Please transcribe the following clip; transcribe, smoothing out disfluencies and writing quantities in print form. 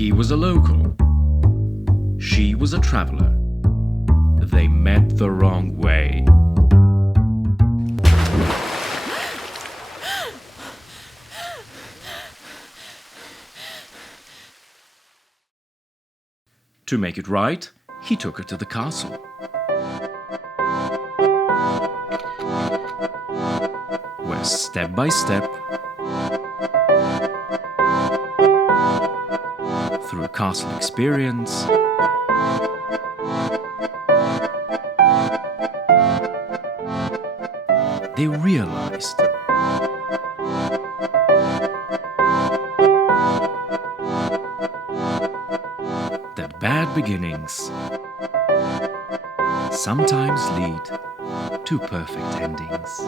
He was a local. She was a traveler. They met the wrong way. To make it right, he took her to the castle. Where step by step, through castle experience, they realized that bad beginnings sometimes lead to perfect endings.